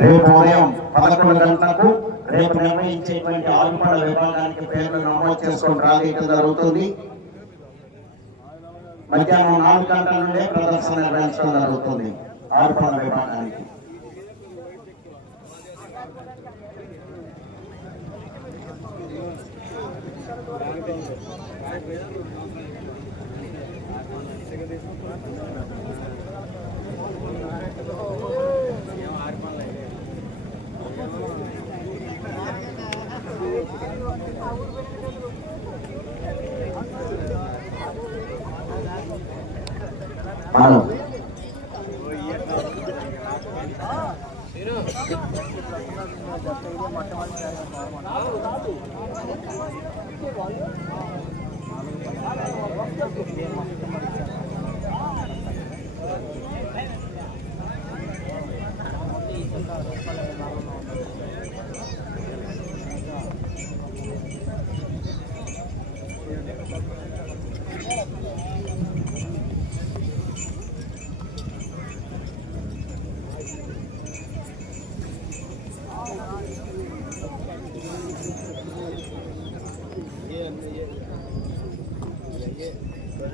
రేపు ఉదయం పదకొండు గంటలకు రేపు నిర్వహించేటువంటి ఆరుపడ విభాగానికి పేర్లు నమోదు చేసుకుని రాగేయడం జరుగుతుంది. మధ్యాహ్నం నాలుగు గంటల నుండే ప్రదర్శన నిర్వహించడం జరుగుతుంది ఆరుపడ విభాగానికి. మనం Thank you.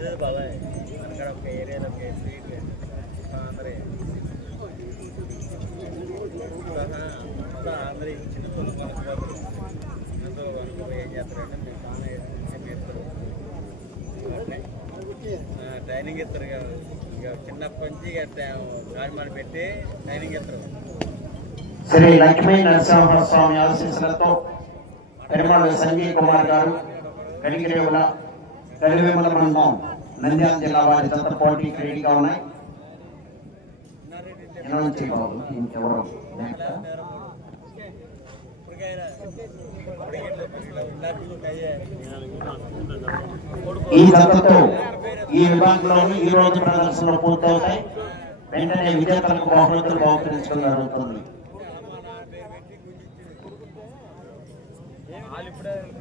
కుదరదు బాబాయ్ అక్కడ ఒక ఏరియాలో ఒక స్ట్రీట్ అందరే మొత్తం అందరి చిన్న పిల్లలు కలుపుతారు అందరూ అనుకో ఏం చేస్తారంటే ట్రైనింగ్ ఇస్తారు కదా ఇక చిన్నప్పటి నుంచి గాడిమాడి పెట్టి ట్రైనింగ్ ఇస్తారు. శ్రీ లక్ష్మీ నరసింహ స్వామి ఆశీస్సులతో పెరుమాళ సంజయ్ కుమార్ గారు కలిగిరేవుల కలివేముల మండలం నంద్యాల జిల్లా వారి జత పోటీకి రెడీగా ఉన్నాయి. ఎనభై బాబు? ఇంకెవరు? ఈ జతతో ఈ విభాగంలోని ఈ రోజు ప్రదర్శనలు పూర్తవుతాయి. వెంటనే విజేతలకు బహుమతులు బహుకరించడం జరుగుతుంది.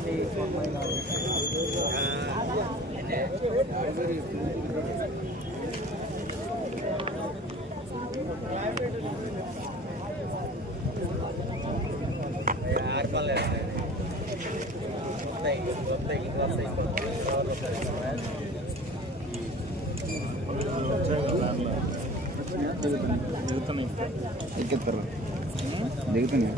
టైర్ కడతారు ఆర్పాలు వేస్తాయి వస్తాయి వస్తాయి వస్తాయి ఎక్కిస్తారు దిగుతున్నాయి?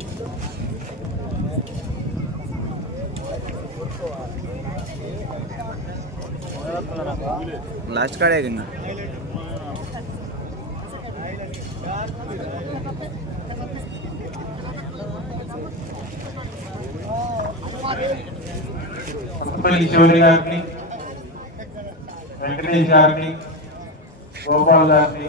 లాస్ట్ కాడే కొత్తపల్లి చివరి గారిని వెంకటేష్ గారిని గోపాల్ గారిని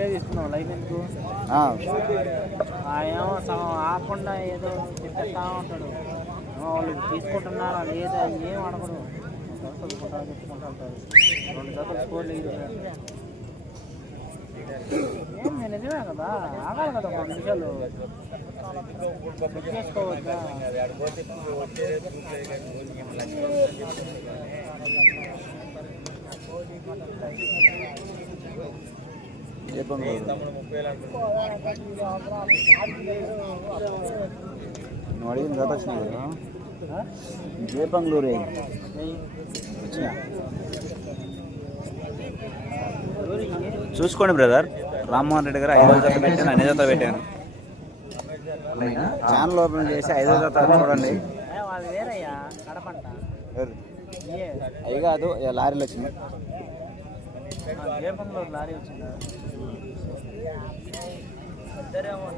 వీడియో తీసుకున్నాం లైవ్ ఎందుకు? ఏమో ఆకుండా ఏదో చెప్పేస్తా ఉంటాడు. వాళ్ళు తీసుకుంటున్నారా లేదా ఏం అడగడు చదువుకుంటారు ఏం నిజమే కదా? ఆగాలి కదా కొన్ని Thank you. నువ్వు అడిగిన కదా? దీపంగళూరు వచ్చినా? చూసుకోండి బ్రదర్. రామ్మోహన్ రెడ్డి గారు ఐదో జత పెట్టాను అన్ని జత పెట్టాను? ఛానల్ ఓపెన్ చేసి ఐదో జత చూడండి. అవి కాదు లారీలు వచ్చినాయి దీపంలో లారీ వచ్చిందా? ఇద్దరేమో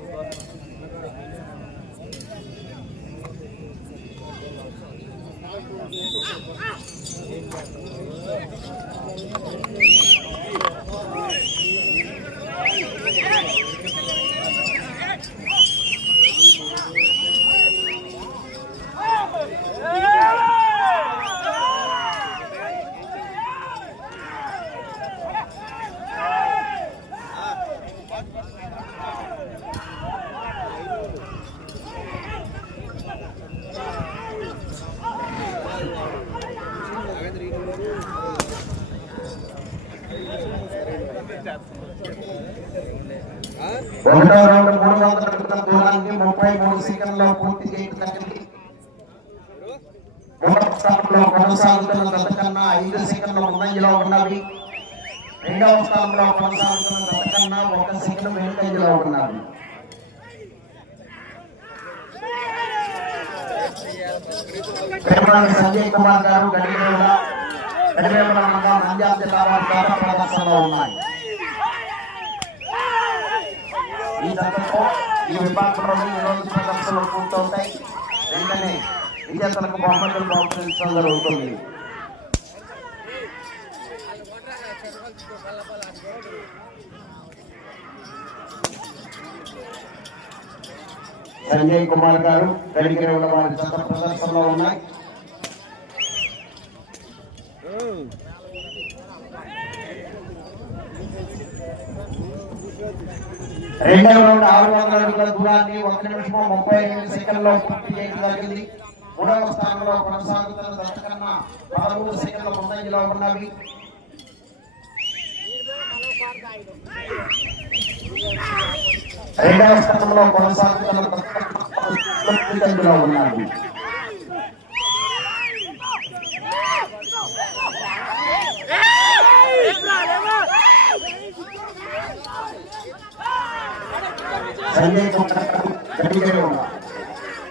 ఒకటో రౌండ్ మూడు వందల అడుగుల దూరానికి ముప్పై మూడు సెకండ్లో పూర్తి చేయడం మూడవ స్థానంలో కొనసాగుతున్న గతకన్నా ఐదు సెకండ్ల ముందంజలో ఉన్నవి రెండవ స్థానంలో కొనసాగుతున్న గతకన్నా ఒక సెకండ్ వెనుకంజలో ఉన్నవి సంజయ్ కుమార్ గారు గడివేల గడివేల నంద్యాల జిల్లా వారి ద్వారా ప్రదర్శనలో ఉన్నాయి. ఈ సందర్భంలో ఈ విభాగంలోని ఈరోజు ప్రదర్శనలు పూర్తవుతాయి. వెంటనే విజేతలకు బహుమతులు బహుమతించడం జరుగుతుంది. సంజయ్ కుమార్ గారు గడిగిరేవుల వారి జత ప్రదర్శనలో ఉన్నాయి. రెండవ రౌండ్ ఆరు వందల అడుగుల దూరాన్ని ఒక నిమిషం ముప్పై ఎనిమిది సెకండ్లో పూర్తి చేయడం జరిగింది. మూడవ స్థానంలో కొనసాగుతున్న దత్తకన్నా పదమూడు సెకండ్ల ముందంజలో ఉన్నవి. రెండవ స్థానంలో కొనసాగుతున్న ఉన్నాయి సంజయ్ కుమార్ గడిగేవుల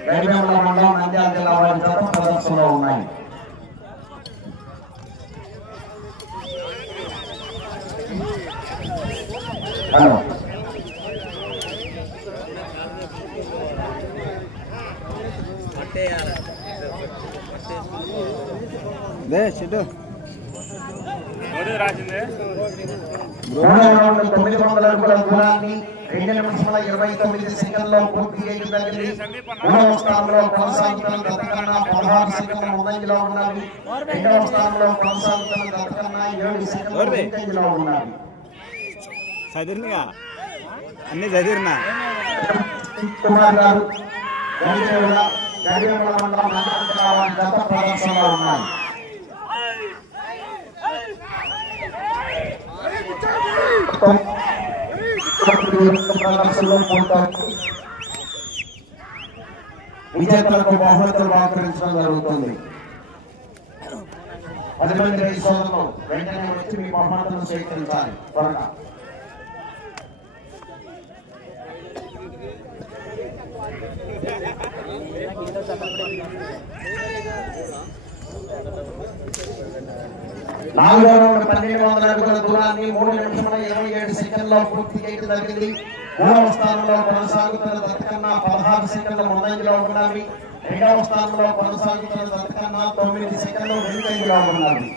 గడిగేవుల మండలం నంద్యాల జిల్లా వారి జత ప్రదర్శనలో ఉన్నాయి హలో పట్టేయాలి దే చెట్టు మూడవ రౌండ్ తొమ్మిది వందల అడుగుల దూరాన్ని రెండు నిమిషాల ఇరవై తొమ్మిది సెకండ్లో పూర్తి చేయడం జరిగింది మూడవ స్థానంలో కొనసాగుతున్న దత్తకన్నా పదహారు సెకండ్ల ముందంజలో ఉన్నవి రెండవ స్థానంలో కొనసాగుతున్న దత్తకన్నా ఏడు సెకండ్ల ముందంజలో చదిరినగా అన్ని చదిరినా కుమార్ గారు మండలం ప్రదర్శనలో ఉన్నాయి ప్రదర్శనలో పూర్తవుతుంది విజేతలకు బహుమతులు బహుకరించడం జరుగుతుంది. పది మంది రైతు సోదరులు వెంటనే వచ్చి మీ బహుమతులను స్వీకరించాలి. త్వరగా. నాలుగో రౌండ్ పన్నెండు వందల అడుగుల దూరాన్ని మూడు నిమిషముల ఇరవై ఏడు సెకండ్లో పూర్తి చేయడం జరిగింది. మూడవ స్థానంలో కొనసాగుతున్న దత్తకన్నా పదహారు సెకండ్ల ముందంజలో ఉన్నవి రెండవ స్థానంలో కొనసాగుతున్న దత్తకన్నా తొమ్మిది సెకండ్లు వెనుకంజలో ఉన్నవి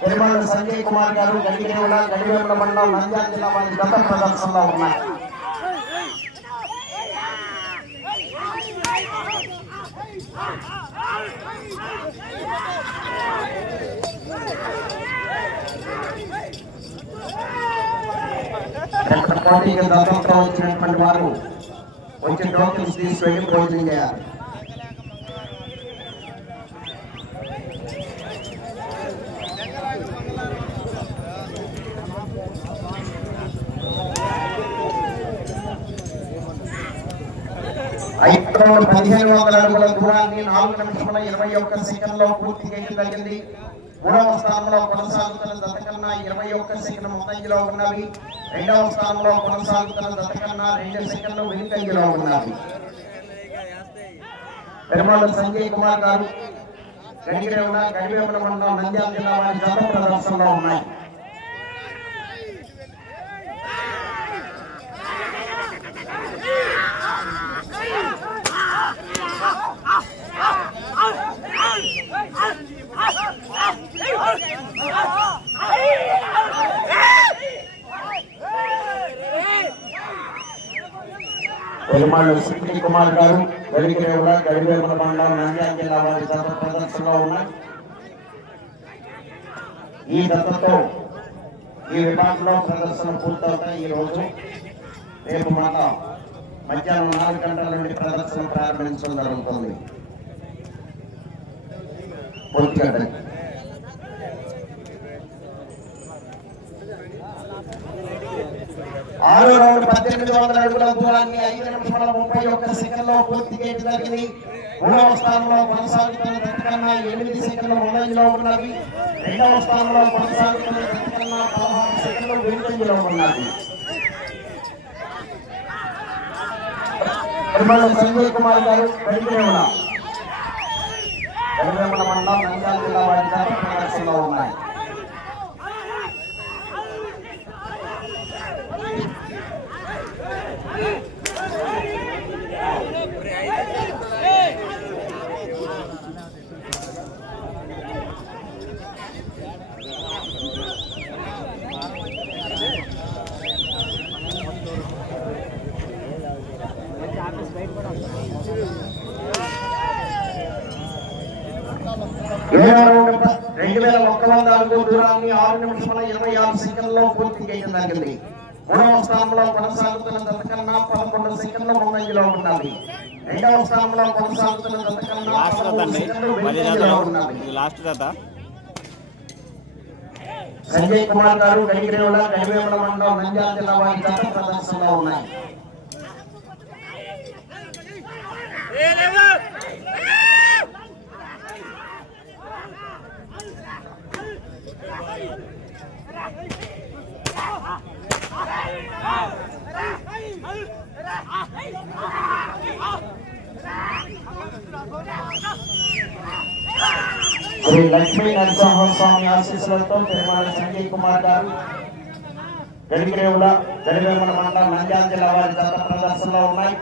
పెరుమాళ సంజయ్ కుమార్ గారు గడిగిరేవుల గడివేముల మండలం నంద్యాల జిల్లా వారి గత ప్రదర్శనలో ఉన్నాయి ఎక్కడ పోటీకి దత్తంతో వచ్చినటువంటి వారు కొంచెం టోకెన్స్ తీసుకొని భోజనం చేయాలి పదిహేను వందల అడుగుల దూరాన్ని నాలుగు నిమిషముల ఇరవై ఒక్క సెకండ్లో పూర్తి చేయగలిగింది. మూడవ స్థానంలో కొనసాగుతున్న జత ఇరవై ఒక్క సెకండ్ ముందంజలో ఉన్నవి. రెండవ స్థానంలో కొనసాగుతున్న జత రెండు సెకండ్లు వెనుకంజలో ఉన్నవి. పెరుమాళ సంజయ్ కుమార్ గారు గడిగిరేవుల గడివేముల మండలం నంద్యాల జిల్లా వారి గత ప్రదర్శనలో ఉన్నాయి. పెరుమాళ్ళు సుప్రీం కుమార్ గారు గడిగిరేవుల గడివేముల మండలం నంద్యాల జిల్లా వారి జత ప్రదర్శనలో ఉన్నాయి ఈ దత్తతో ఈ విభాగంలో ప్రదర్శన పూర్తవుతాయి ఈ రోజు. రేపు మాట మధ్యాహ్నం నాలుగు గంటల నుండి ప్రదర్శన ప్రారంభించడం జరుగుతుంది. పూర్తిగా ఆరో రౌండ్ పద్దెనిమిది వందల అడుగుల దూరాన్ని ఐదు నిమిషాల ముప్పై ఒక్క సెకండ్ పూర్తి చేయడం జరిగింది. మూడవ స్థానంలో కొనసాగుతున్న గతకన్నా ఎనిమిది సెకండ్లు ముందంజలో ఉన్నవి. రెండవ స్థానంలో కొనసాగుతున్న గతకన్నా పదహారు సెకండ్లు వెనుకంజలో ఉన్నవి. సంజయ్ కుమార్ గారు వెంకటేమల వెంకటేమల మండలం నంద్యాల జిల్లా వారి చేత ప్రదర్శనలో ఉన్నాయి ఆఫీస్ బయట కూడా ఏడవ రౌండ్ ప- రెండు వేల ఒక్క వంద అడుగు దూరాన్ని ఆరు నిమిషాల ఇరవై ఆరు సెకండ్లో పూర్తి చేయడం జరిగింది మూడవ స్థానంలో కొనసాగుతున్న దత్తకన్నా పదకొండు సెకండ్ల ముందంజలో ఉన్నది రెండవ స్థానంలో కొనసాగుతున్న దత్తకన్నా లాస్ట్ పదమూడు అండి ఉన్నది. ఇది లాస్ట్ జత సంజయ్ కుమార్ గారు గడివేముల మండలం నంద్యాల జిల్లా వారి జత ప్రదర్శనలో ఉన్నాయి. శ్రీ లక్ష్మీ నరసింహస్వామి ఆశీస్సులతో తిరుమల సంజయ్ కుమార్ గారు గడిగిరేవుల గడివేముల మండలం నంద్యాల జిల్లా వారి దత్త ప్రదర్శనలో ఉన్నాయి.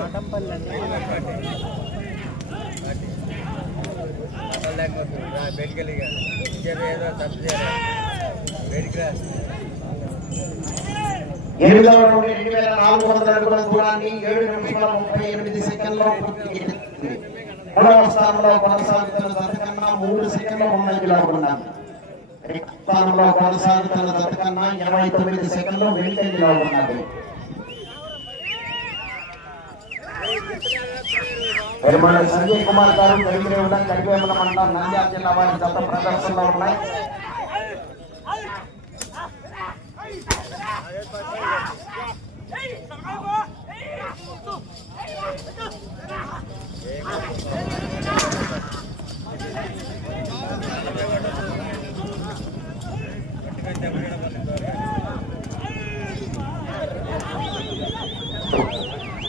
మఠంపల్లి అండి ఏదో తప్పు చేయాలి బయటికి ఎనిమిదవ రౌండ్ రెండు వేల నాలుగు వందల అడుగుల దూరాన్ని ఏడు నిమిషాల ముప్పై ఎనిమిది సెకండ్లో పూర్తి మూడవ స్థానంలో కొనసాగుతున్న దత్తకన్నా మూడు సెకండ్ల ముందంజలో ఉన్నది స్థానంలో కొనసాగుతున్న దత్తకన్నా ఇరవై తొమ్మిది సెకండ్లు వెనుకంజలో ఉన్నది సంజయ్ కుమార్ గారు గడిగిరేవుల గడివేముల మండలం నంద్యాల జిల్లా వారి జత ప్రదర్శనలో ఉన్నాయి.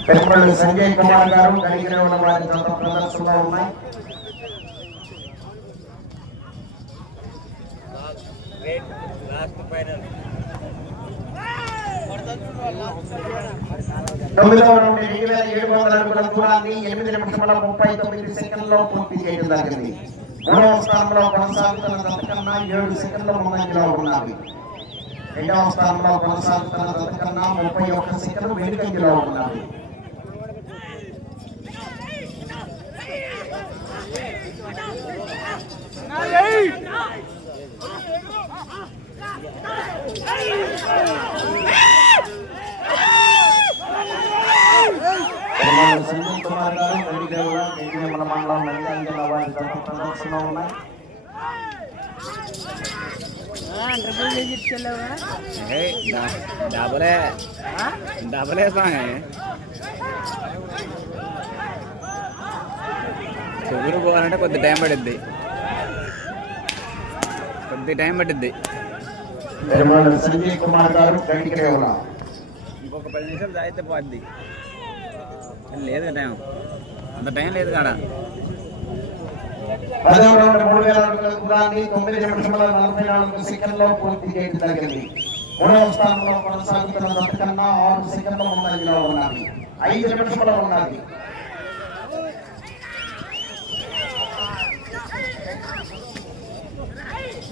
పెరుమల సంజయ్ కుమార్ గారు కలిగిన ఉన్న వారి జత ప్రదర్శనలో ఉన్నాయి. లాస్ట్ ఫైనల్ తొమ్మిదవ నుండి రెండు వేల ఏడు వందల అడుగుల దూరాన్ని ఎనిమిది నిమిషముల ముప్పై తొమ్మిది సెకండ్లో పూర్తి చేయడం జరిగింది. మూడవ స్థానంలో కొనసాగుతున్న దత్తకన్నా ఏడు సెకండ్ల ముందంజలో ఉన్నవి రెండవ స్థానంలో కొనసాగుతున్న దత్తకన్నా ముప్పై ఒక్క సెకండ్లు వెనుకంజలో ఉన్నవి సంజయ్ కుమార్ గారు మండలం నంద్యాల వారి ఉన్నాయి డబలే డబలే సాంగ్ చెవులు పోవాలంటే కొద్ది టైం పడుద్ది కొద్ది టైం పడుద్ది సంజయ్ కుమార్ గారు ఇంకొక పది నిమిషాలు తాగితే పోద్ది. లేదు టైం. అంత టైం లేదు కాడ. పదవ మూడు వేల అడుగుల దూరాన్ని తొమ్మిది నిమిషముల నలభై నాలుగు సెకండ్లో పూర్తి చేయడం జరిగింది మూడవ స్థానంలో కొనసాగుతున్న అంతకన్నా ఆరు సెకండ్ల ముందంజలో ఉన్నది ఐదు నిమిషముల ఉన్నది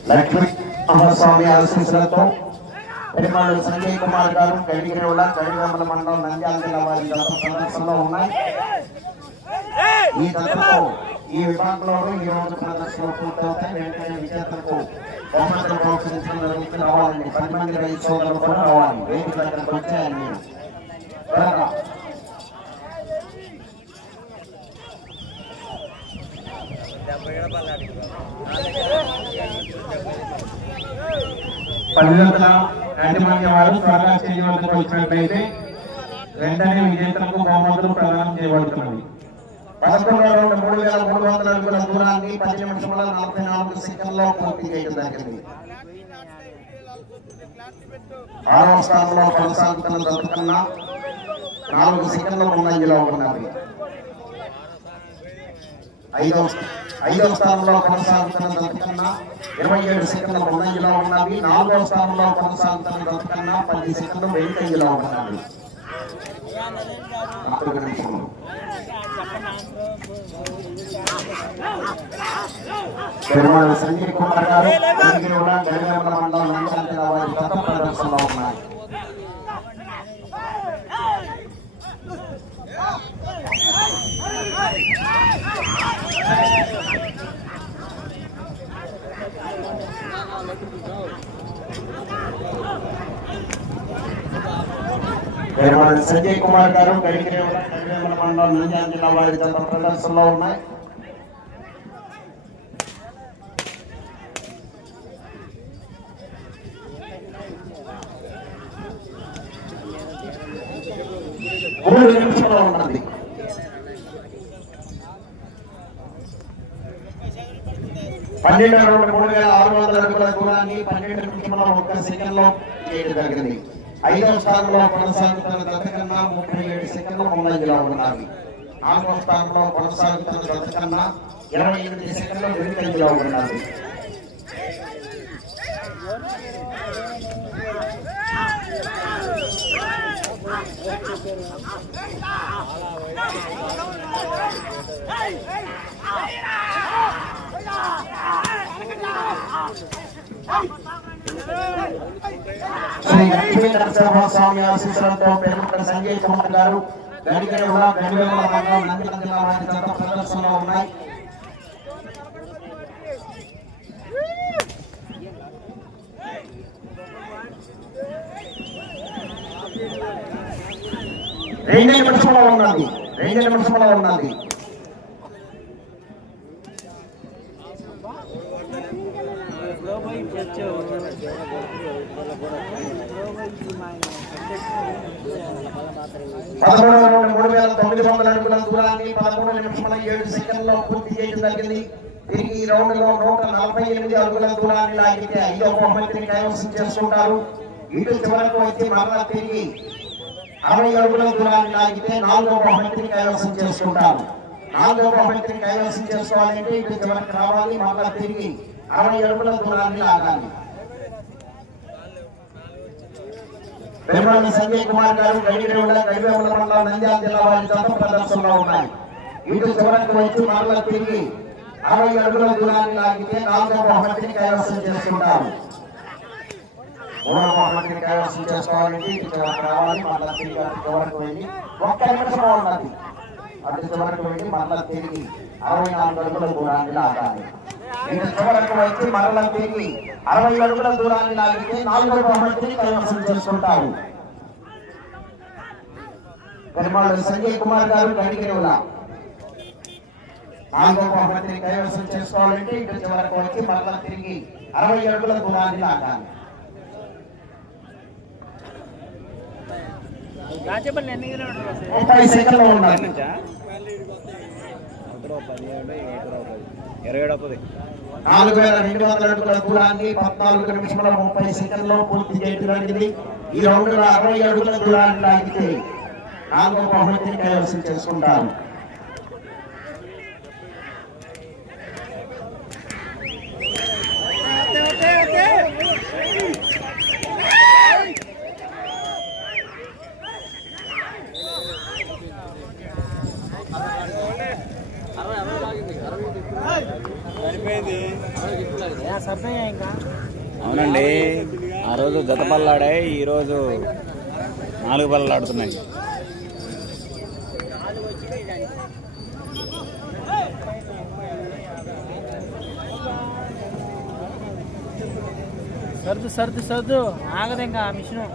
లక్ష్మీ మహాస్వామి ఆశీస్సులతో పెరుమాళు సంజయ్ కుమార్ గారు గడిగిరేవుల గడివేమల మండలం నంద్యాల జిల్లా వారి గత ప్రదర్శనలో ఉన్నాయి. ఈ దశలో ఈ విభాగంలో ఈ రోజు ప్రదర్శన పూర్తవుతాయి. వెంటనే విజేతలకు బహుమతులు ప్రోత్సహించడం జరుగుతుంది. రావాలండి. పది మంది రైతు సోదరులు కూడా రావాలి. వేదిక దగ్గరకు వచ్చాయండి. మీరు త్వరగా. డెబ్బై యాజమాన్య వారు త్వరగా స్టేజ్ వద్దకు వచ్చినట్లయితే వెంటనే విజేతలకు బహుమతులు ప్రదానం చేయబడుతున్నది పదకొండవ రౌండ్ మూడు వేల మూడు వందల అడుగుల దూరాన్ని పది నిమిషముల నలభై నాలుగు సెకండ్లో పూర్తి చేయడం జరిగింది. ఆరవ స్థానంలో కొనసాగుతున్న దత్తకన్నా నాలుగు సెకండ్ల ముందంజలో ఉన్నది. ఐదవ ఐదవ స్థానంలో కొనసాగుతున్న దత్తకన్నా ఇరవై ఏడు సెకండ్ల ముందంజలో ఉన్నవి నాలుగవ స్థానంలో కొనసాగుతున్న దత్తకన్నా పది సెకండ్లు వెనుకంజలో ఉన్నవి నాలుగు నిమిషములు పెరుమాళ సంజయ్ కుమార్ గారు కూడా మండలం నంద్యాల ప్రదర్శనలో ఉన్నాయి. పెరుమాళ సంజయ్ కుమార్ గారు గడిగిరేవుల మండలం నంద్యాల జిల్లా వారి గత ప్రదర్శనలో ఉన్నాయి. మూడు నిమిషంలో ఉన్నది పన్నెండు రౌండ్ మూడు వేల ఆరు వందల అడుగుల దూరాన్ని పన్నెండు నిమిషంలో ఒక్క సెకండ్లో చేయడం జరిగింది. ఐదవ స్థానంలో కొనసాగుతున్న దత్తకన్నా ముప్పై ఏడు సెకండ్ల ముందంజలో ఉన్నది నాలుగవ స్థానంలో కొనసాగుతున్న దత్తకన్నా ఇరవై ఎనిమిది సెకండ్ల వెనుకంజలో ఉన్నది శ్రీ లక్ష్మీ నరసింహస్వామి ఆశీస్సులతో పెరుగుతున్న సంజయ్ కుమార్ గారు గడిగడవుల గడివేముల మండలం నంద్యాల వారి గత ప్రదర్శనలో ఉన్నాయి. రెండు నిమిషంలో ఉన్నది. రెండు నిమిషంలో ఉన్నది ఎప్పుడో పోయి తెచ్చావు ఎప్పుడో పోయి మా పదమూడవ రౌండ్ మూడు వేల తొమ్మిది వందల అడుగుల దూరాన్ని పదమూడు నిమిషముల ఏడు పూర్తి చేయడం జరిగింది. తిరిగి ఈ రౌండ్లో నూట నలభై ఎనిమిది అడుగుల దూరాన్ని లాగితే ఐదో బహుమతిని కైవసం చేసుకుంటారు. ఇటు చివరకు వచ్చి మరలా తిరిగి అరవై అడుగుల దూరాన్ని లాగితే నాలుగో బహుమతిని కైవసం చేసుకుంటారు. నాలుగో బహుమతిని కైవసం చేసుకోవాలంటే ఇటు చివరకు రావాలి మరలా తిరిగి అరవై అడుగుల దూరాన్ని లాగాలి. పెరుమాళ సంజయ్ కుమార్ గారు గడిగిరేవుల గడివేముల మండలం నంద్యాల జిల్లా వారి జత ప్రదర్శనలో ఉన్నాయి. ఇటు చివరకు వచ్చి మరల తిరిగి అరవై అడుగుల దూరాన్ని లాగితే నాలుగో బహుమతిని కైవసం చేసుకుంటారు. మూడో బహుమతిని కైవసం చేసుకోవాలంటే ఇటు చివరకు రావాలి మరల తిరిగి అటు చివరకు వెళ్ళి ఒక్క నిమిషం ఉన్నది. అటు చివరకు వెళ్ళి మరల తిరిగి అరవై నాలుగు అడుగుల దూరాన్ని లాగాలి. ఇటు చివరకు వచ్చి మరల తిరిగి అరవై అడుగుల దూరాన్ని లాగితే నాలుగో బహుమతిని కైవసం చేసుకుంటారు. పెరుమాళ సంజయ్ కుమార్ గారు గడిగిరేవుల బహుమతిని కైవసం చేసుకోవాలంటే ఇటు చివరకు వచ్చి మరలా తిరిగి అరవై అడుగుల లాగాలి. ముప్పై సెకండ్లు ఉండాలి. అవుతుంది నాలుగు వేల రెండు వందల అడుగుల దూరాన్ని పద్నాలుగు నిమిషముల ముప్పై సెకండ్లో పూర్తి చేయడం జరిగింది ఈ రౌండ్ అరవై అడుగుల దూరాన్ని లాగితే నాలుగో బహుమతిని కైవసం చేసుకుంటారు. జత పల్లాడాయి ఈరోజు నాలుగు పళ్ళు ఆడుతున్నాయి. సర్దు సర్దు సర్దు. ఆగదు ఇంకా మిషన్.